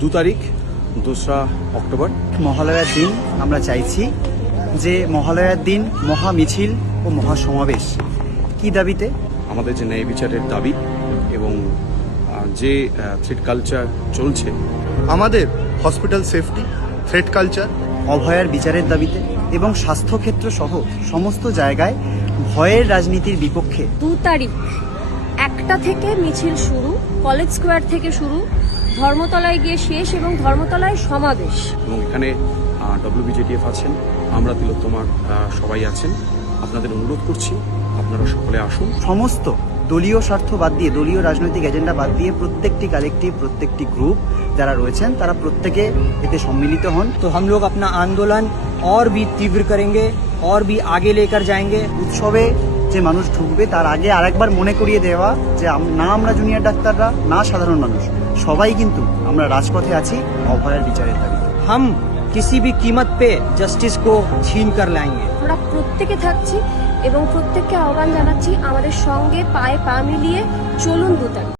2 তারিখ 2রা অক্টোবর মহালয়ার দিন আমরা চাইছি যে মহালয়ার দিন মহা মিছিল ও মহাসমাবেশ। কি দাবিতে? আমাদের যে ন্যায় বিচারের দাবি এবং যে থ্রেড কালচার চলছে, আমাদের হসপিটাল সেফটি, থ্রেড কালচার, অভয়ার বিচারের দাবিতে এবং স্বাস্থ্যক্ষেত্র সহ সমস্ত জায়গায় ভয়ের রাজনীতির বিপক্ষে 2 তারিখ 1টা থেকে মিছিল শুরু, কলেজ স্কোয়ার থেকে শুরু, ধর্মতলায় গিয়ে শেষ এবং ধর্মতলায় সমাবেশ। এবং এখানে WBJTF আছেন, আমরা তিলোত্তমার সবাই আছেন। আপনাদের অনুরোধ করছি আপনারা সকলে আসুন। সমস্ত দলীয় স্বার্থ বাদ দিয়ে, দলীয় রাজনৈতিক এজেন্ডা বাদ দিয়ে প্রত্যেকটি কালেক্টিভ, প্রত্যেকটি গ্রুপ যারা রয়েছেন তারা প্রত্যেকে এতে সম্মিলিত হন। तो हम लोग अपना आंदोलन और भी तीव्र करेंगे और भी आगे लेकर जाएंगे। উৎসবে যে মানুষ ঢুকবে তার আগে আরেকবার মনে করিয়ে দেওয়া যে না আমরা জুনিয়র ডাক্তাররা, না সাধারণ মানুষ, সবাই কিন্তু আমরা রাজপথে আছি অভয়ার বিচারের দাবিতে। हम किसी भी कीमत पे जस्टिस को छीन कर लाएंगे। আমরা প্রত্যেকে থাকছি এবং প্রত্যেককে আহ্বান জানাচ্ছি আমাদের সঙ্গে পায়ে পা মিলিয়ে চলুন 2 তারিখ।